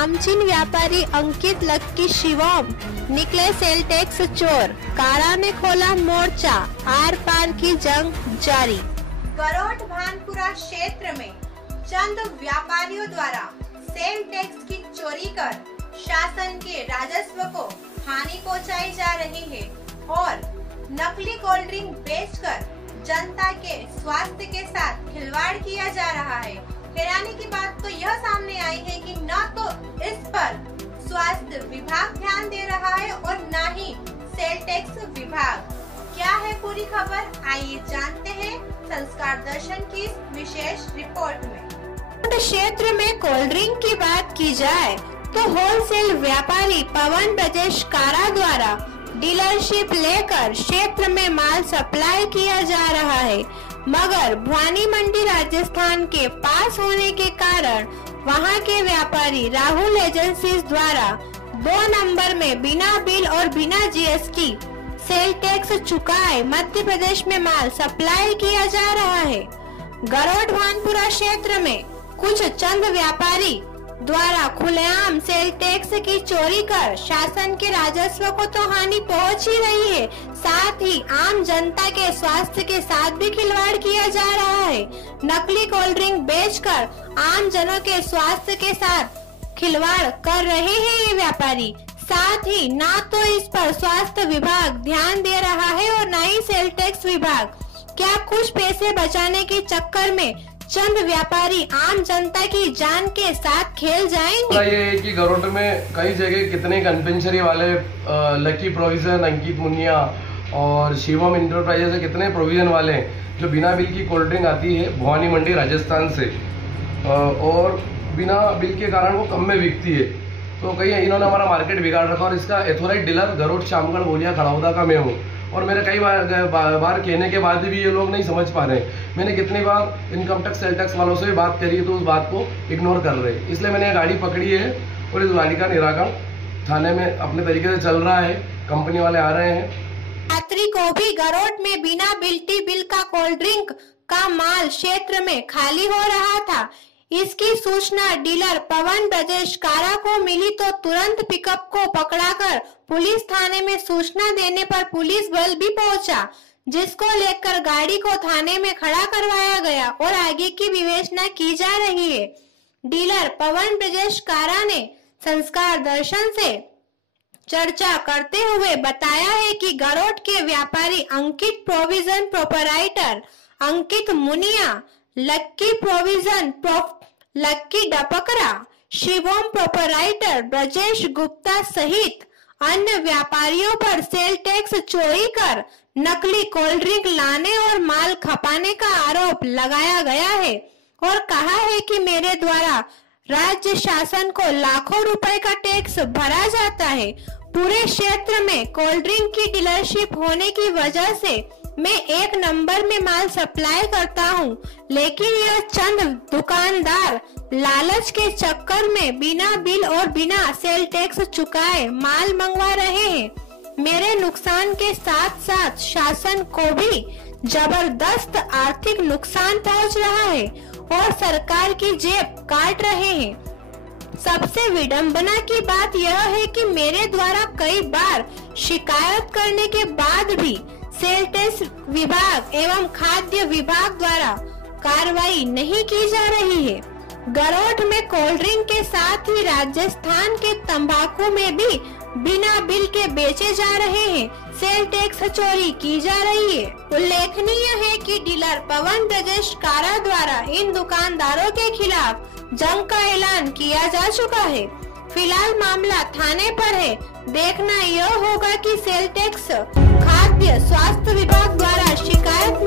नामचीन व्यापारी अंकित लक्की शिवम निकले सेल टैक्स चोर। कारा ने खोला मोर्चा, आर पार की जंग जारी। गरोठ भानपुरा क्षेत्र में चंद व्यापारियों द्वारा सेल टैक्स की चोरी कर शासन के राजस्व को हानि पहुंचाई जा रही है और नकली कोल्ड ड्रिंक बेचकर जनता के स्वास्थ्य के साथ खिलवाड़ किया जा रहा है। हैरानी की बात तो यह सामने आई है कि न तो इस पर स्वास्थ्य विभाग ध्यान दे रहा है और न ही सेल टैक्स विभाग। क्या है पूरी खबर, आइए जानते हैं संस्कार दर्शन की इस विशेष रिपोर्ट में। क्षेत्र में कोल्ड ड्रिंक की बात की जाए तो होलसेल व्यापारी पवन ब्रजेश कारा द्वारा डीलरशिप लेकर क्षेत्र में माल सप्लाई किया जा रहा है, मगर भवानी मंडी राजस्थान के पास होने के कारण वहां के व्यापारी राहुल एजेंसीज द्वारा 2 नंबर में बिना बिल और बिना जीएसटी सेल टैक्स चुकाए मध्य प्रदेश में माल सप्लाई किया जा रहा है। गरोठ भानपुरा क्षेत्र में कुछ चंद व्यापारी द्वारा खुलेआम सेल टैक्स की चोरी कर शासन के राजस्व को तो हानि पहुंच ही रही है, साथ ही आम जनता के स्वास्थ्य के साथ भी खिलवाड़ किया जा रहा है। नकली कोल्ड ड्रिंक बेचकर आम जनों के स्वास्थ्य के साथ खिलवाड़ कर रहे हैं ये व्यापारी। साथ ही ना तो इस पर स्वास्थ्य विभाग ध्यान दे रहा है और न ही सेल टैक्स विभाग। क्या कुछ पैसे बचाने के चक्कर में चंद व्यापारी आम जनता की जान के साथ खेल जाएंगे? ये है कि गरोठ में कई जगह कितने कन्वेंशनरी वाले लकी प्रोविजन, अंकित मुनिया और शिवम इंटरप्राइजेस कितने प्रोविजन वाले हैं जो बिना बिल की कोल्ड ड्रिंक आती है भवानी मंडी राजस्थान से और बिना बिल के कारण वो कम में बिकती है। तो कहीं इन्होंने हमारा मार्केट बिगाड़ रखा और इसका एथोराइज डीलर गरोठ शामगढ़ बोलिया खड़ाउदा का मैं हूँ और मेरे कई बार कहने के बाद भी ये लोग नहीं समझ पा रहे। मैंने कितनी बार इनकम टैक्स सेल टैक्स वालों से भी बात करी है तो उस बात को इग्नोर कर रहे, इसलिए मैंने गाड़ी पकड़ी है और इस गाड़ी का निराकरण थाने में अपने तरीके से चल रहा है। कंपनी वाले आ रहे हैं। यात्री को भी गरोठ में बिना बिल का कोल्ड ड्रिंक का माल क्षेत्र में खाली हो रहा था। इसकी सूचना डीलर पवन ब्रजेश कारा को मिली तो तुरंत पिकअप को पकड़ाकर पुलिस थाने में सूचना देने पर पुलिस बल भी पहुंचा, जिसको लेकर गाड़ी को थाने में खड़ा करवाया गया और आगे की विवेचना की जा रही है। डीलर पवन ब्रजेश कारा ने संस्कार दर्शन से चर्चा करते हुए बताया है कि गरोठ के व्यापारी अंकित प्रोविजन प्रोपराइटर अंकित मुनिया, लक्की डपकरा, शिवम प्रोपराइटर ब्रजेश गुप्ता सहित अन्य व्यापारियों पर सेल टैक्स चोरी कर नकली कोल्ड ड्रिंक लाने और माल खपाने का आरोप लगाया गया है और कहा है कि मेरे द्वारा राज्य शासन को लाखों रुपए का टैक्स भरा जाता है। पूरे क्षेत्र में कोल्ड ड्रिंक की डीलरशिप होने की वजह से मैं 1 नंबर में माल सप्लाई करता हूं, लेकिन यह चंद दुकानदार लालच के चक्कर में बिना बिल और बिना सेल टैक्स चुकाए माल मंगवा रहे हैं। मेरे नुकसान के साथ साथ शासन को भी जबरदस्त आर्थिक नुकसान पहुंच रहा है और सरकार की जेब काट रहे हैं। सबसे विडंबना की बात यह है कि मेरे द्वारा कई बार शिकायत करने के बाद भी सेल टैक्स विभाग एवं खाद्य विभाग द्वारा कार्रवाई नहीं की जा रही है। गरोठ में कोल्ड ड्रिंक के साथ ही राजस्थान के तंबाकू में भी बिना बिल के बेचे जा रहे हैं, सेल टैक्स चोरी की जा रही है। उल्लेखनीय है कि डीलर पवन ब्रजेश कारा द्वारा इन दुकानदारों के खिलाफ जंग का ऐलान किया जा चुका है। फिलहाल मामला थाने पर है। देखना यह होगा कि सेल टैक्स खाद्य स्वास्थ्य विभाग द्वारा शिकायत